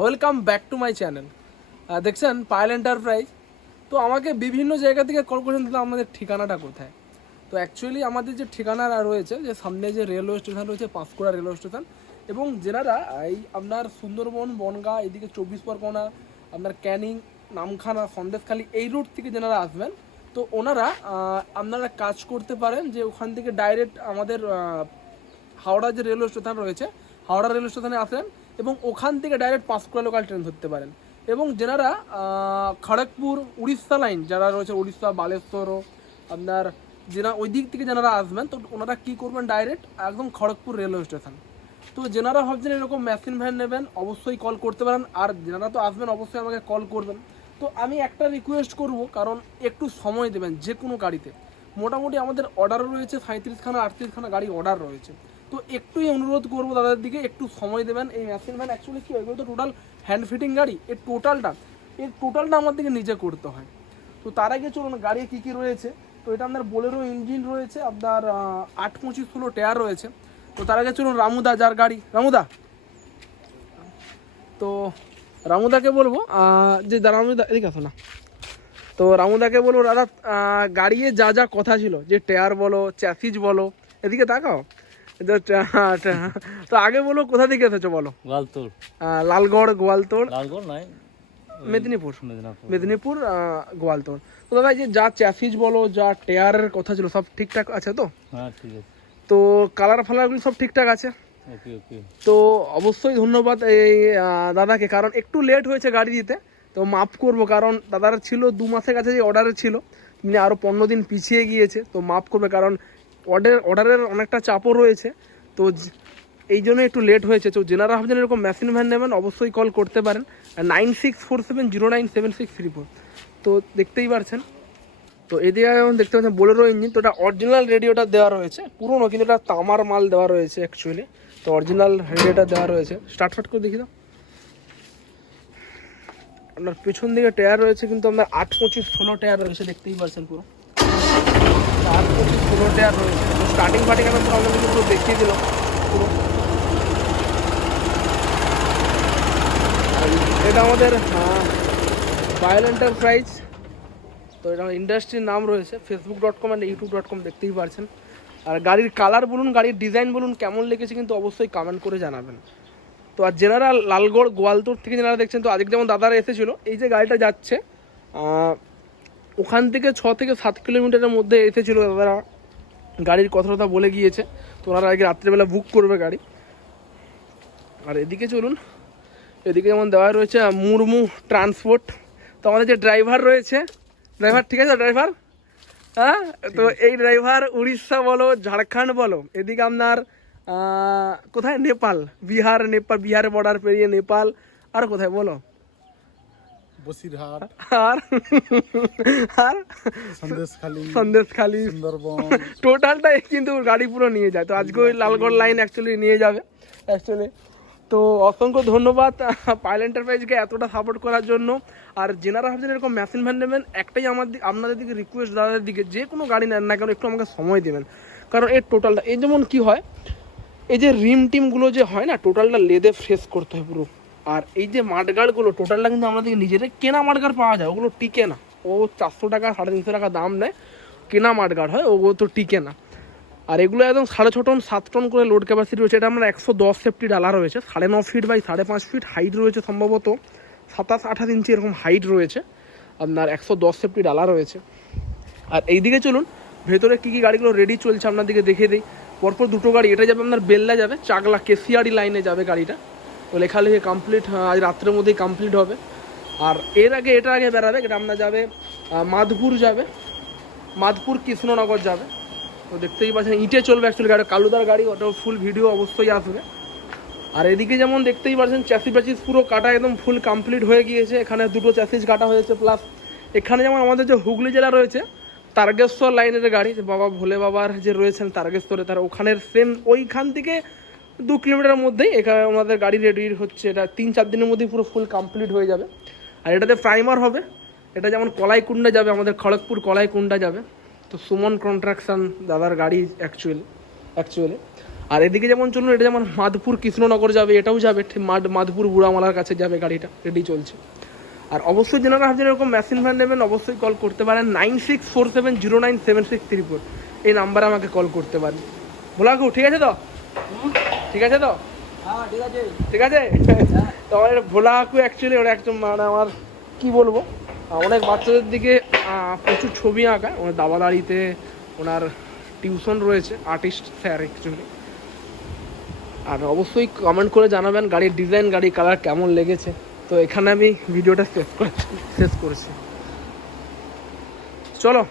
Welcome back to my channel দেখছেন Payel enterprise তো আমাকে বিভিন্ন জায়গা থেকে কল করেছেন দাদা আমাদের ঠিকানাটা কোথায়? তো অ্যাকচুয়ালি আমাদের যে ঠিকানা রয়েছে, যে সামনে যে রেলওয়ে স্টেশন রয়েছে, পাঁশকুড়া রেলওয়ে স্টেশন এবং যেনারা, এই আপনার সুন্দরবন, বনগাঁ, এদিকে চব্বিশ পরগনা, আপনার ক্যানিং, নামখানা, সন্দেশখালি, এই রুট থেকে যেনারা আসবেন, তো ওনারা আপনারা কাজ করতে পারেন যে ওখান থেকে ডাইরেক্ট আমাদের হাওড়া যে রেলওয়ে স্টেশন রয়েছে, হাওড়া রেলওয়ে স্টেশনে আসেন এবং ওখান থেকে ডাইরেক্ট পাঁশকুড়া লোকাল ট্রেন ধরতে পারেন। এবং যেনারা খড়গপুর, উড়িষ্যা লাইন যারা রয়েছে উড়িষ্যা, বালেশ্বর, আপনার যেনা ওই দিক থেকে যেনারা আসবেন, তো ওনারা কী করবেন ডাইরেক্ট একদম খড়গপুর রেলওয়ে স্টেশন তো যেনারা ভাবছেন এরকম মেশিন ভ্যান নেবেন, অবশ্যই কল করতে পারেন। আর যেনারা তো আসবেন, অবশ্যই আমাকে কল করবেন। তো আমি একটা রিকোয়েস্ট করব, কারণ একটু সময় দেবেন যে কোনো গাড়িতে। মোটামুটি আমাদের অর্ডার রয়েছে সাঁত্রিশখানা আটত্রিশখানা গাড়ি অর্ডার রয়েছে। তো একটুই অনুরোধ করব দাদার দিকে, একটু সময় দেবেন। এই মেশিন ভ্যান অ্যাকচুয়ালি কী হয় তো টোটাল হ্যান্ড ফিটিং গাড়ি, এর টোটালটা এর টোটালটা আমার দিকে নিজে করতে হয়। তো তার আগে চলুন গাড়ি কী কী রয়েছে? তো এটা আপনার বোলেরো ইঞ্জিন রয়েছে, আপনার আট পঁচিশ ষোলো টায়ার রয়েছে। তো তার আগে চলুন, রামুদা যার গাড়ি। রামুদা! তো রামুদাকে বলব যে রামুদা, এদিকে আসো না। তো রামুদাকে বলব, দাদা গাড়িয়ে যা যা কথা ছিল, যে টায়ার বলো চ্যাসিজ বলো, এদিকে তাকাও। তো টা- টা- তো আগে বলো কোথা থেকে এসেছ বলো? গোয়ালতোর। লালগড় গোয়ালতোড় লালগড় নয় মেদিনীপুর। মেদিনীপুর। গোয়ালতোড় তো দাদা যে যা চ্যাসিজ বলো যা টায়ারের কথা ছিল সব ঠিকঠাক আছে তো? হ্যাঁ ঠিক আছে। তো কালার ফালারগুলো সব ঠিকঠাক আছে? তো অবশ্যই ধন্যবাদ এই দাদাকে কারণ একটু লেট হয়েছে গাড়ি দিতে। তো মাফ করব কারণ দাদার ছিল দু মাসের কাছে যে অর্ডারে ছিল। তিনি আরও পনেরো দিন পিছিয়ে গিয়েছে তো মাফ করবে কারণ অর্ডার অর্ডারের অনেকটা চাপও রয়েছে। তো এই জন্য একটু লেট হয়েছে। তো যেনারা ভাবছেন এরকম মেশিন ভ্যান নেবেন, অবশ্যই কল করতে পারেন। Nine six four seven zero nine seven six three four তো দেখতেই পারছেন। তো এদিকে যেমন দেখতে পাচ্ছেন বোলেরো ইঞ্জিন তো এটা অরিজিনাল রেডিওটা দেওয়া রয়েছে। পুরোনো, কিন্তু এটা তামার মাল দেওয়া রয়েছে অ্যাকচুয়ালি তো অরিজিনাল রেডিওটা দেওয়া রয়েছে। স্টার্ট ফাট করে দেখি দাও আপনার পিছন দিকে টায়ার রয়েছে, কিন্তু আপনার আট পঁচিশ ষোলো টায়ার রয়েছে, দেখতেই পাচ্ছেন পুরো। আট পঁচিশ ষোলো টায়ার রয়েছে তো স্টার্টিং ফাটিং আমি পুরো আপনাদেরকে পুরো দেখিয়ে দিলাম। পুরো। এটা আমাদের বায়োল এন্টারপ্রাইজ তো এটা ইন্ডাস্ট্রির নাম রয়েছে Facebook dot com and YouTube dot com দেখতেই পারছেন। আর গাড়ির কালার বলুন, গাড়ির ডিজাইন বলুন, কেমন লেগেছে কিন্তু অবশ্যই কমেন্ট করে জানাবেন। তো আর যেনারা লালগড়, গোয়ালতোর থেকে যেনারা দেখছেন, তো আজকে যেমন দাদারা এসেছিল, এই যে গাড়িটা যাচ্ছে ওখান থেকে ছ থেকে সাত কিলোমিটারের মধ্যে এসেছিল দাদারা। গাড়ির কথা বলে গিয়েছে। তো ওনারা আজকে রাত্রেবেলা বুক করবে গাড়ি। আর এদিকে চলুন। এদিকে যেমন দেওয়া রয়েছে মুরমু ট্রান্সপোর্ট তো আমাদের যে ড্রাইভার রয়েছে ড্রাইভার ঠিক আছে ড্রাইভার হ্যাঁ? তো এই ড্রাইভার উড়িষ্যা বলো ঝাড়খণ্ড বলো এদিকে আপনার কোথায়? নেপাল। বিহার নেপাল বিহারের বর্ডার পেরিয়ে নেপাল। আর কোথায়? বলো। বসিরহাট। আর? আর? সন্দেশখালী সন্দেশখালী। সুন্দরবন। টোটালটাই কিন্তু গাড়ি পুরো নিয়ে যায়। তো আজকে ওই লালগড় লাইন অ্যাকচুয়ালি নিয়ে যাবে অ্যাকচুয়ালি তো অসংখ্য ধন্যবাদ পাইল এন্টারপ্রাইজকে এতটা সাপোর্ট করার জন্য। আর যেনারা ভাবছেন এরকম মেশিন ভ্যান নেবেন একটাই আমার দিক- আপনাদের দিকে রিকোয়েস্ট দাদাদের দিকে যে কোনো গাড়ি নেন না কেন একটু আমাকে সময় দেবেন। কারণ এর টোটালটা এই যেমন কি হয় এই যে রিম টিমগুলো যে হয় না টোটালটা লেদে ফ্রেশ করতে হয় পুরো। আর এই যে মাঠগাড়গুলো টোটালটা কিন্তু আমাদের নিজেদের কেনা মাঠগাড় পাওয়া যায়, ওগুলো টিকে না। ও চারশো টাকা, সাড়ে তিনশো টাকা দাম নেয়, কেনা মাঠগাড় হয় ওগুলো তো টিকে না। আর এগুলো একদম সাড়ে ছ টন, সাত টন করে লোড ক্যাপাসিটি রয়েছে, এটা আমরা একশো দশ সেফটি ডালা রয়েছে, সাড়ে ন ফিট বাই সাড়ে পাঁচ ফিট হাইট রয়েছে সম্ভবত, সাতাশ আঠাশ ইঞ্চি এরকম হাইট রয়েছে, আপনার একশো দশ সেফটি ডালা রয়েছে। আর এইদিকে চলুন, ভেতরে কী কী গাড়িগুলো রেডি চলছে আপনার দিকে দেখিয়ে দিই। পরপর দুটো গাড়ি, এটা যাবে আপনার বেল্লা যাবে, চাকলা কেসিয়ারি লাইনে যাবে গাড়িটা। তো লেখালেখি কমপ্লিট আজ রাত্রের মধ্যেই কমপ্লিট হবে। আর এর আগে এটার আগে বেরাবে এটা আপনার যাবে মাধপুর যাবে মাধপুর কৃষ্ণনগর যাবে। তো দেখতেই পাচ্ছেন, ইটে চলবে অ্যাকচুয়ালি গাড়ি, কালুদার গাড়ি ওটাও ফুল ভিডিও অবশ্যই আসবে। আর এদিকে যেমন দেখতেই পাচ্ছেন চ্যাসি প্যাচিস পুরো কাটা একদম ফুল কমপ্লিট হয়ে গিয়েছে। এখানে দুটো চ্যাসিস কাটা হয়েছে প্লাস এখানে যেমন আমাদের যে হুগলি জেলা রয়েছে, তারকেশ্বর লাইনের গাড়ি, যে বাবা ভোলে বাবার যে রয়েছেন তারকেশ্বরে, তার ওখানের সেম ওইখান থেকে দু কিলোমিটারের মধ্যেই এখানে আমাদের গাড়ি রেডি হচ্ছে। এটা তিন চার দিনের মধ্যেই পুরো ফুল কমপ্লিট হয়ে যাবে। আর এটাতে প্রাইমার হবে। এটা যেমন কলাইকুণ্ডা যাবে, আমাদের খড়গপুর কলাইকুণ্ডা যাবে। তো সুমন কন্ট্রাকশন দাদার গাড়ি অ্যাকচুয়ালি অ্যাকচুয়ালি আর এদিকে যেমন চলুন, এটা যেমন মাধপুর কৃষ্ণনগর যাবে, এটাও যাবে। মাদ- মাধপুর বুড়ামালার কাছে যাবে গাড়িটা রেডি চলছে। আর অবশ্যই যারা ভাবছেন এরকম মেশিন ভ্যান নেবেন, অবশ্যই কল করতে পারেন nine six four seven zero nine seven six three four এই নাম্বারে আমাকে কল করতে পারেন। ভোলাকু ঠিক আছে তো? ঠিক আছে তো? হ্যাঁ ঠিক আছে। আছে? তো আমার ভোলা কাকু অ্যাকচুয়ালি ওরা একদম মানে আমার কি বলব? অনেক বাচ্চাদের দিকে প্রচুর ছবি আঁকা ওনার দাবাদারিতে ওনার টিউশন রয়েছে আর্টিস্ট স্যার অ্যাকচুয়ালি আর অবশ্যই কমেন্ট করে জানাবেন গাড়ির ডিজাইন গাড়ির কালার কেমন লেগেছে। তো এখানে আমি ভিডিওটা শেষ করছি শেষ করেছি। চলো।